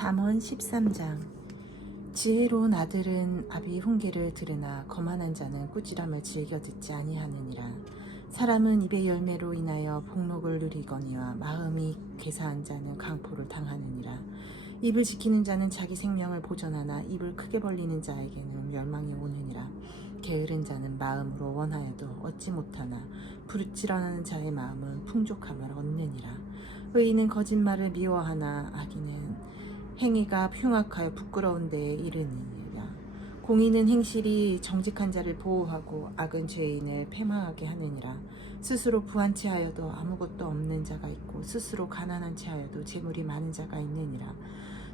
잠언 13장. 지혜로운 아들은 아비 훈계를 들으나 거만한 자는 꾸지람을 즐겨 듣지 아니하느니라. 사람은 입의 열매로 인하여 복록을 누리거니와 마음이 괴사한 자는 강포를 당하느니라. 입을 지키는 자는 자기 생명을 보전하나 입을 크게 벌리는 자에게는 멸망이 오느니라. 게으른 자는 마음으로 원하여도 얻지 못하나 부르짖어하는 자의 마음은 풍족함을 얻느니라. 의인은 거짓말을 미워하나 악인은 행위가 흉악하여 부끄러운 데에 이르느니라. 공의는 행실이 정직한 자를 보호하고 악은 죄인을 패망하게 하느니라. 스스로 부한 채하여도 아무것도 없는 자가 있고 스스로 가난한 채하여도 재물이 많은 자가 있느니라.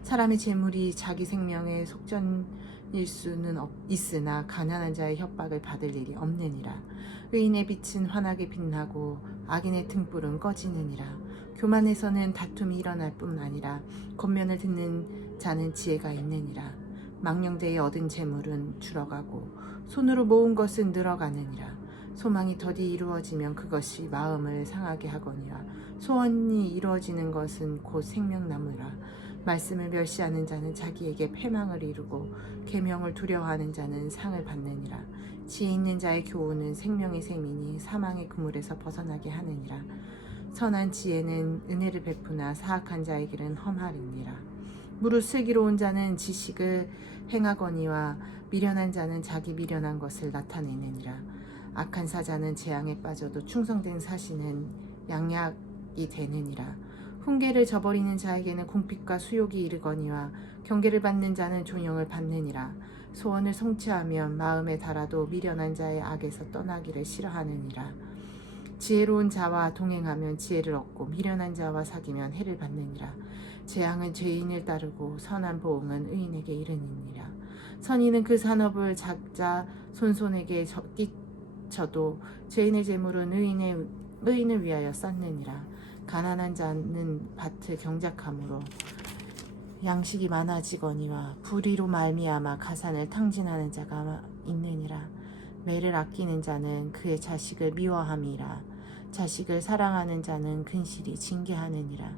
사람의 재물이 자기 생명의 속전일 수는 있으나 가난한 자의 협박을 받을 일이 없느니라. 의인의 빛은 환하게 빛나고 악인의 등불은 꺼지느니라. 교만에서는 다툼이 일어날 뿐 아니라 겉면을 듣는 자는 지혜가 있느니라. 망령되이 얻은 재물은 줄어가고 손으로 모은 것은 늘어가느니라. 소망이 더디 이루어지면 그것이 마음을 상하게 하거니와 소원이 이루어지는 것은 곧 생명나무라. 말씀을 멸시하는 자는 자기에게 패망을 이루고 계명을 두려워하는 자는 상을 받느니라. 지혜 있는 자의 교훈은 생명의 셈이니 사망의 그물에서 벗어나게 하느니라. 선한 지혜는 은혜를 베푸나 사악한 자의 길은 험하리니라. 무릇 슬기로운 자는 지식을 행하거니와 미련한 자는 자기 미련한 것을 나타내느니라. 악한 사자는 재앙에 빠져도 충성된 사신은 양약이 되느니라. 훈계를 저버리는 자에게는 궁핍과 수욕이 이르거니와 경계를 받는 자는 존영을 받느니라. 소원을 성취하면 마음에 달아도 미련한 자의 악에서 떠나기를 싫어하느니라. 지혜로운 자와 동행하면 지혜를 얻고 미련한 자와 사귀면 해를 받느니라. 재앙은 죄인을 따르고 선한 보응은 의인에게 이르느니라. 선인은 그 산업을 작자 손손에게 끼쳐도 죄인의 재물은 의인을 위하여 쌓느니라. 가난한 자는 밭을 경작함으로 양식이 많아지거니와 불의로 말미암아 가산을 탕진하는 자가 있느니라. 매를 아끼는 자는 그의 자식을 미워함이라. 자식을 사랑하는 자는 근실이 징계하느니라.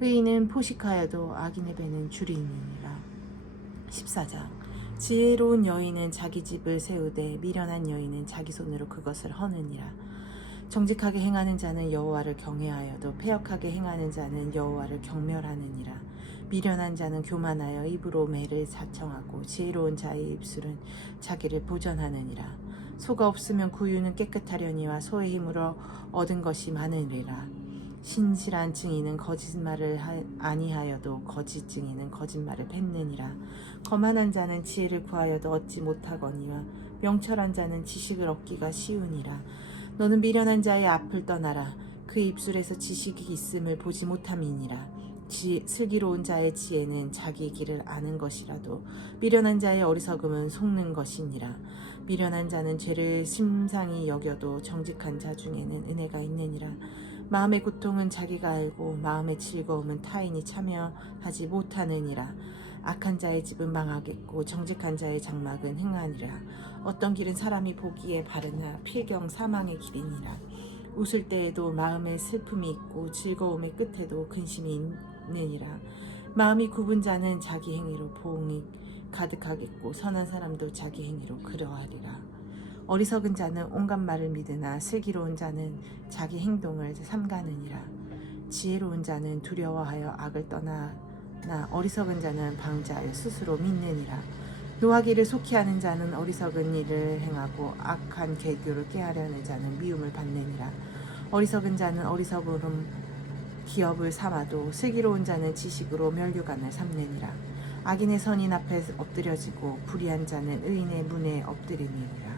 의인은 포식하여도 악인의 배는 줄이느니라. 14장. 지혜로운 여인은 자기 집을 세우되 미련한 여인은 자기 손으로 그것을 허느니라. 정직하게 행하는 자는 여호와를 경외하여도 패역하게 행하는 자는 여호와를 경멸하느니라. 미련한 자는 교만하여 입으로 매를 자청하고 지혜로운 자의 입술은 자기를 보전하느니라. 소가 없으면 구유는 깨끗하려니와 소의 힘으로 얻은 것이 많으리라. 신실한 증인은 거짓말을 아니하여도 거짓 증인은 거짓말을 뱉느니라. 거만한 자는 지혜를 구하여도 얻지 못하거니와 명철한 자는 지식을 얻기가 쉬우니라. 너는 미련한 자의 앞을 떠나라. 그의 입술에서 지식이 있음을 보지 못함이니라. 슬기로운 자의 지혜는 자기 길을 아는 것이라도 미련한 자의 어리석음은 속는 것이니라. 미련한 자는 죄를 심상히 여겨도 정직한 자 중에는 은혜가 있느니라. 마음의 고통은 자기가 알고 마음의 즐거움은 타인이 참여하지 못하느니라. 악한 자의 집은 망하겠고 정직한 자의 장막은 흥하니라. 어떤 길은 사람이 보기에 바르나 필경 사망의 길이니라. 웃을 때에도 마음에 슬픔이 있고 즐거움의 끝에도 근심이 있느니라. 마음이 굽은 자는 자기 행위로 보응이 가득하겠고 선한 사람도 자기 행위로 그러하리라. 어리석은 자는 온갖 말을 믿으나 슬기로운 자는 자기 행동을 삼가느니라. 지혜로운 자는 두려워하여 악을 떠나나 어리석은 자는 방자하여 스스로 믿느니라. 노하기를 속히 하는 자는 어리석은 일을 행하고 악한 계교를 깨하려는 자는 미움을 받느니라. 어리석은 자는 어리석음 기업을 삼아도 슬기로운 자는 지식으로 면류관을 삼느니라. 악인의 선인 앞에 엎드려지고 불의한 자는 의인의 문에 엎드리느니라.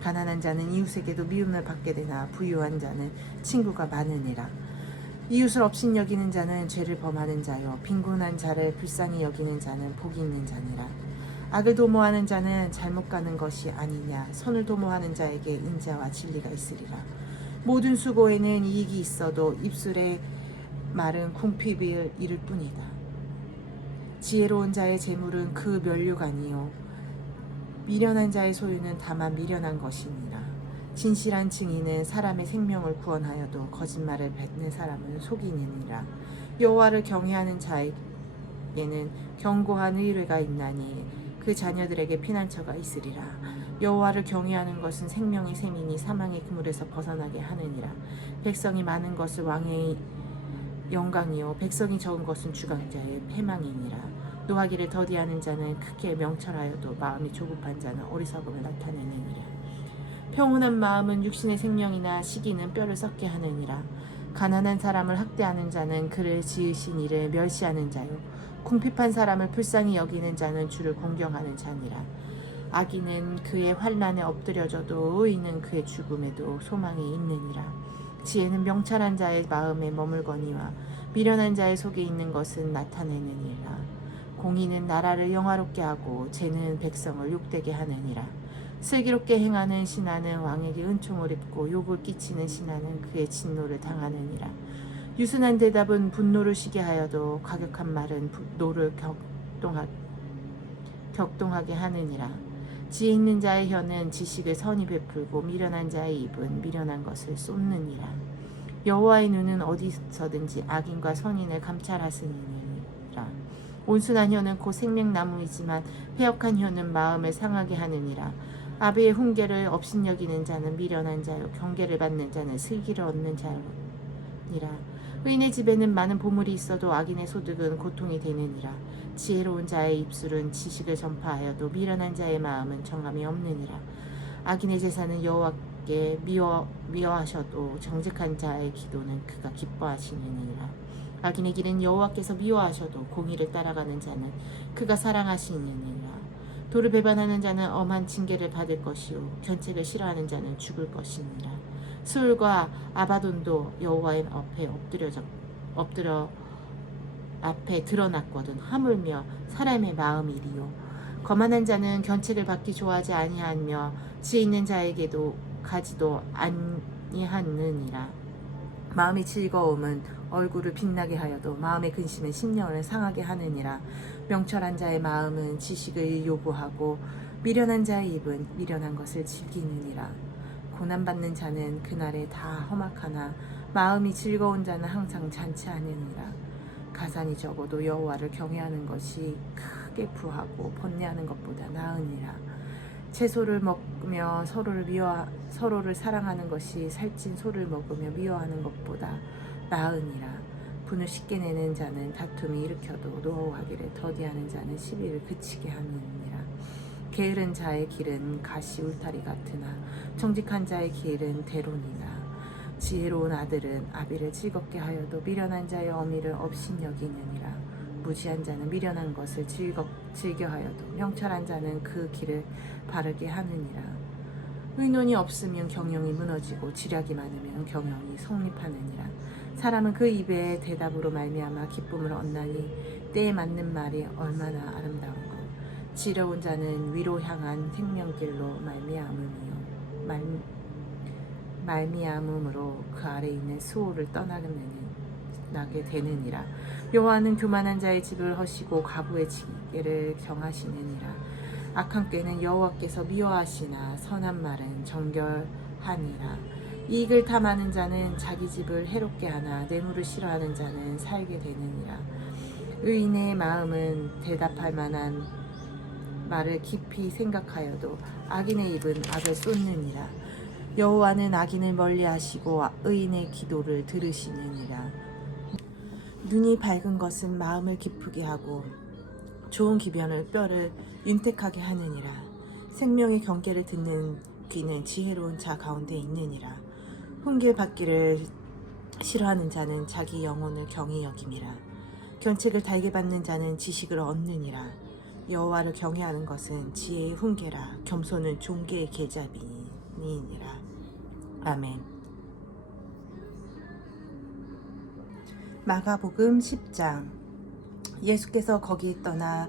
가난한 자는 이웃에게도 미움을 받게 되나 부유한 자는 친구가 많으니라. 이웃을 업신여기는 자는 죄를 범하는 자요 빈곤한 자를 불쌍히 여기는 자는 복이 있는 자니라. 악을 도모하는 자는 잘못 가는 것이 아니냐. 선을 도모하는 자에게 인자와 진리가 있으리라. 모든 수고에는 이익이 있어도 입술의 말은 궁핍을 이룰 뿐이다. 지혜로운 자의 재물은 그 면류관이요 미련한 자의 소유는 다만 미련한 것이니라. 진실한 증인은 사람의 생명을 구원하여도 거짓말을 뱉는 사람은 속이느니라. 여호와를 경외하는 자의 땅에는 견고한 의뢰가 있나니 그 자녀들에게 피난처가 있으리라. 여호와를 경외하는 것은 생명의 셈이니 사망의 그물에서 벗어나게 하느니라. 백성이 많은 것은 왕의 영광이요 백성이 적은 것은 주강자의 패망이니라. 노하기를 더디하는 자는 크게 명철하여도 마음이 조급한 자는 어리석음을 나타내느니라. 평온한 마음은 육신의 생명이나 시기는 뼈를 썩게 하느니라. 가난한 사람을 학대하는 자는 그를 지으신 이를 멸시하는 자요 궁핍한 사람을 불쌍히 여기는 자는 주를 공경하는 자니라. 악인은 그의 환난에 엎드려져도 의인은 그의 죽음에도 소망이 있느니라. 지혜는 명철한 자의 마음에 머물거니와 미련한 자의 속에 있는 것은 나타내느니라. 공의는 나라를 영화롭게 하고 죄는 백성을 욕되게 하느니라. 슬기롭게 행하는 신하는 왕에게 은총을 입고 욕을 끼치는 신하는 그의 진노를 당하느니라. 유순한 대답은 분노를 쉬게 하여도 과격한 말은 노를 격동하게 하느니라. 지혜 있는 자의 혀는 지식을 선히 베풀고 미련한 자의 입은 미련한 것을 쏟느니라. 여호와의 눈은 어디서든지 악인과 선인을 감찰하시느니라. 온순한 혀는 곧 생명나무이지만 패역한 혀는 마음을 상하게 하느니라. 아비의 훈계를 업신여기는 자는 미련한 자요 경계를 받는 자는 슬기를 얻는 자니라. 의인의 집에는 많은 보물이 있어도 악인의 소득은 고통이 되느니라. 지혜로운 자의 입술은 지식을 전파하여도 미련한 자의 마음은 정함이 없느니라. 악인의 제사는 여호와께 미워하셔도 정직한 자의 기도는 그가 기뻐하시느니라. 악인의 길은 여호와께서 미워하셔도 공의를 따라가는 자는 그가 사랑하시느니라. 도를 배반하는 자는 엄한 징계를 받을 것이요 견책을 싫어하는 자는 죽을 것이니라. 술과 아바돈도 여호와의 엎드려 앞에 드러났거든 하물며 사람의 마음이리요. 거만한 자는 견책을 받기 좋아하지 아니하며 지혜 있는 자에게도 가지도 아니하느니라. 마음의 즐거움은 얼굴을 빛나게 하여도 마음의 근심은 심령을 상하게 하느니라. 명철한 자의 마음은 지식을 요구하고 미련한 자의 입은 미련한 것을 즐기느니라. 고난받는 자는 그날에 다 험악하나 마음이 즐거운 자는 항상 잔치하느니라. 가산이 적어도 여호와를 경외하는 것이 크게 부하고 번뇌하는 것보다 나으니라. 채소를 먹으며 서로를 사랑하는 것이 살찐 소를 먹으며 미워하는 것보다 나으니라. 분을 쉽게 내는 자는 다툼이 일으켜도 노하기를 더디하는 자는 시비를 그치게 하느니라. 게으른 자의 길은 가시 울타리 같으나 정직한 자의 길은 대론이나. 지혜로운 아들은 아비를 즐겁게 하여도 미련한 자의 어미를 업신여기느니라. 무지한 자는 미련한 것을 즐겨하여도 명철한 자는 그 길을 바르게 하느니라. 의논이 없으면 경영이 무너지고 지략이 많으면 경영이 성립하느니라. 사람은 그 입의 대답으로 말미암아 기쁨을 얻나니 때에 맞는 말이 얼마나 아름다운고. 지혜로운 자는 위로 향한 생명길로 말미암음으로 그 아래 있는 수호를 떠나게 되느니라. 여호와는 교만한 자의 집을 허시고 가부의 지혜를 경하시느니라. 악한 꾀는 여호와께서 미워하시나 선한 말은 정결하니라. 이익을 탐하는 자는 자기 집을 해롭게 하나 뇌물을 싫어하는 자는 살게 되느니라. 의인의 마음은 대답할 만한 말을 깊이 생각하여도 악인의 입은 악을 쏟느니라. 여호와는 악인을 멀리하시고 의인의 기도를 들으시느니라. 눈이 밝은 것은 마음을 기쁘게 하고 좋은 기변을 뼈를 윤택하게 하느니라. 생명의 경계를 듣는 귀는 지혜로운 자 가운데 있느니라. 훈계 받기를 싫어하는 자는 자기 영혼을 경히 여김이라. 견책을 달게 받는 자는 지식을 얻느니라. 여호와를 경외하는 것은 지혜의 훈계라. 겸손은 존귀의 계잡이니라. 아멘. 마가복음 10장. 예수께서 거기 떠나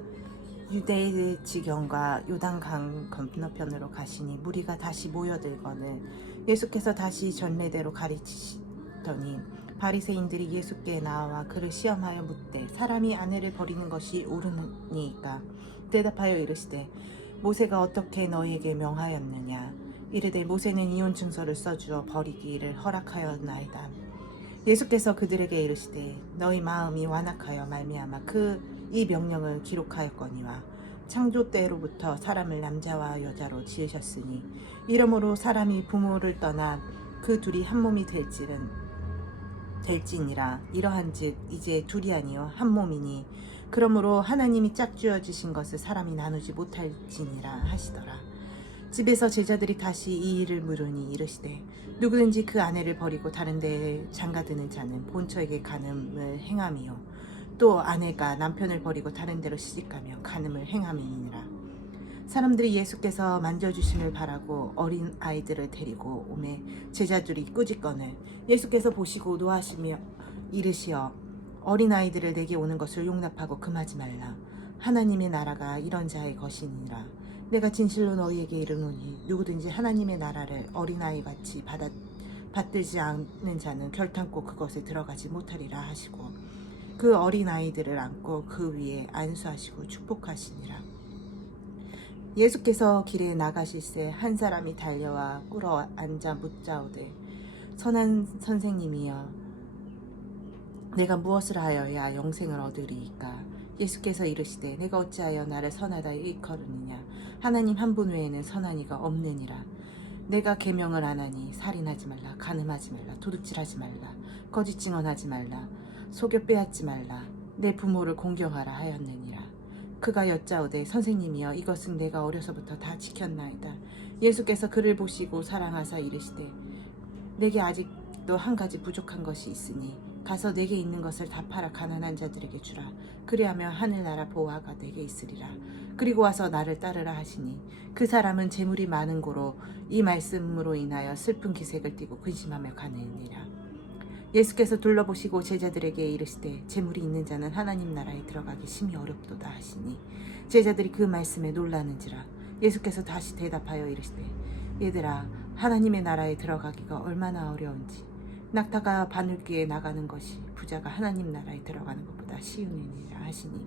유대의 지경과 요단강 건너편으로 가시니 무리가 다시 모여들거늘 예수께서 다시 전례대로 가르치시더니 바리새인들이 예수께 나와 그를 시험하여 묻되 사람이 아내를 버리는 것이 옳으니까 대답하여 이르시되 모세가 어떻게 너희에게 명하였느냐. 이르되 모세는 이혼 증서를 써주어 버리기를 허락하였나이다. 예수께서 그들에게 이르시되 너희 마음이 완악하여 말미암아 그 이 명령을 기록하였거니와 창조 때로부터 사람을 남자와 여자로 지으셨으니 이러므로 사람이 부모를 떠나 그 둘이 한 몸이 될지니라. 이러한즉 이제 둘이 아니요 한 몸이니 그러므로 하나님이 짝지어 주신 것을 사람이 나누지 못할지니라 하시더라. 집에서 제자들이 다시 이 일을 물으니 이르시되 누구든지 그 아내를 버리고 다른 데에 장가드는 자는 본처에게 간음을 행함이요 또 아내가 남편을 버리고 다른 데로 시집가며 간음을 행함이니라. 사람들이 예수께서 만져주심을 바라고 어린 아이들을 데리고 오매 제자들이 꾸짖거늘 예수께서 보시고 노하시며 이르시어 어린 아이들을 내게 오는 것을 용납하고 금하지 말라. 하나님의 나라가 이런 자의 것이니라. 내가 진실로 너희에게 이르노니 누구든지 하나님의 나라를 어린아이 같이 받들지 않는 자는 결탄코 그것에 들어가지 못하리라 하시고 그 어린아이들을 안고 그 위에 안수하시고 축복하시니라. 예수께서 길에 나가실새 한 사람이 달려와 꿇어 앉아 묻자오되 선한 선생님이여 내가 무엇을 하여야 영생을 얻으리이까? 예수께서 이르시되 내가 어찌하여 나를 선하다 일컬으느냐? 하나님 한 분 외에는 선한 이가 없느니라. 내가 계명을 안 하니 살인하지 말라, 간음하지 말라, 도둑질하지 말라, 거짓 증언하지 말라, 속여 빼앗지 말라, 내 부모를 공경하라 하였느니라. 그가 여짜오되 선생님이여 이것은 내가 어려서부터 다 지켰나이다. 예수께서 그를 보시고 사랑하사 이르시되 내게 아직도 한 가지 부족한 것이 있으니 가서 내게 있는 것을 다 팔아 가난한 자들에게 주라. 그리하면 하늘나라 보화가 내게 있으리라. 그리고 와서 나를 따르라 하시니 그 사람은 재물이 많은 고로 이 말씀으로 인하여 슬픈 기색을 띠고 근심하며 가느니라. 예수께서 둘러보시고 제자들에게 이르시되 재물이 있는 자는 하나님 나라에 들어가기 심히 어렵도다 하시니 제자들이 그 말씀에 놀라는지라. 예수께서 다시 대답하여 이르시되 얘들아 하나님의 나라에 들어가기가 얼마나 어려운지 낙타가 바늘귀에 나가는 것이 부자가 하나님 나라에 들어가는 것보다 쉬우니라 하시니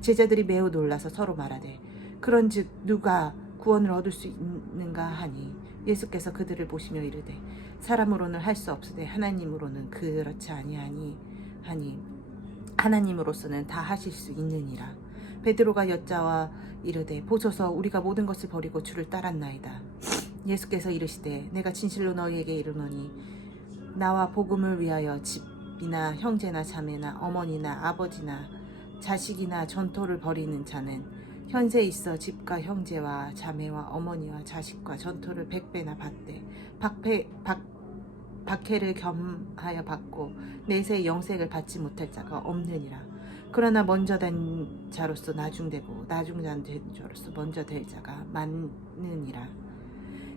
제자들이 매우 놀라서 서로 말하되 그런즉 누가 구원을 얻을 수 있는가 하니 예수께서 그들을 보시며 이르되 사람으로는 할 수 없으되 하나님으로는 그렇지 아니하니 하니 하나님으로서는 다 하실 수 있느니라. 베드로가 여짜와 이르되 보소서 우리가 모든 것을 버리고 주를 따랐나이다. 예수께서 이르시되 내가 진실로 너희에게 이르노니 나와 복음을 위하여 집이나 형제나 자매나 어머니나 아버지나 자식이나 전토를 벌이는 자는 현세 있어 집과 형제와 자매와 어머니와 자식과 전토를 100배나 받되 박해를 겸하여 받고 내세 영생을 받지 못할 자가 없느니라. 그러나 먼저 된 자로서 나중되고 나중된 자로서 먼저 될 자가 많으니라.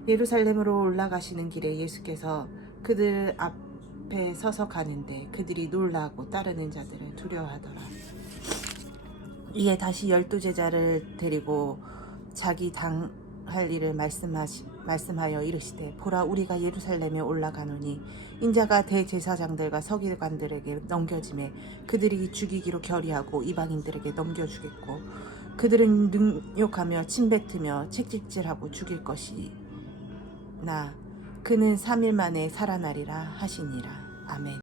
예루살렘으로 올라가시는 길에 예수께서 그들 앞에 서서 가는데 그들이 놀라고 따르는 자들을 두려워하더라. 이에 다시 12제자를 데리고 자기 당할 일을 말씀하여 이르시되 보라 우리가 예루살렘에 올라가노니 인자가 대제사장들과 서기관들에게 넘겨지매 그들이 죽이기로 결의하고 이방인들에게 넘겨주겠고 그들은 능욕하며 침뱉으며 책찍질하고 죽일 것이나 그는 3일 만에 살아나리라 하시니라. 아멘.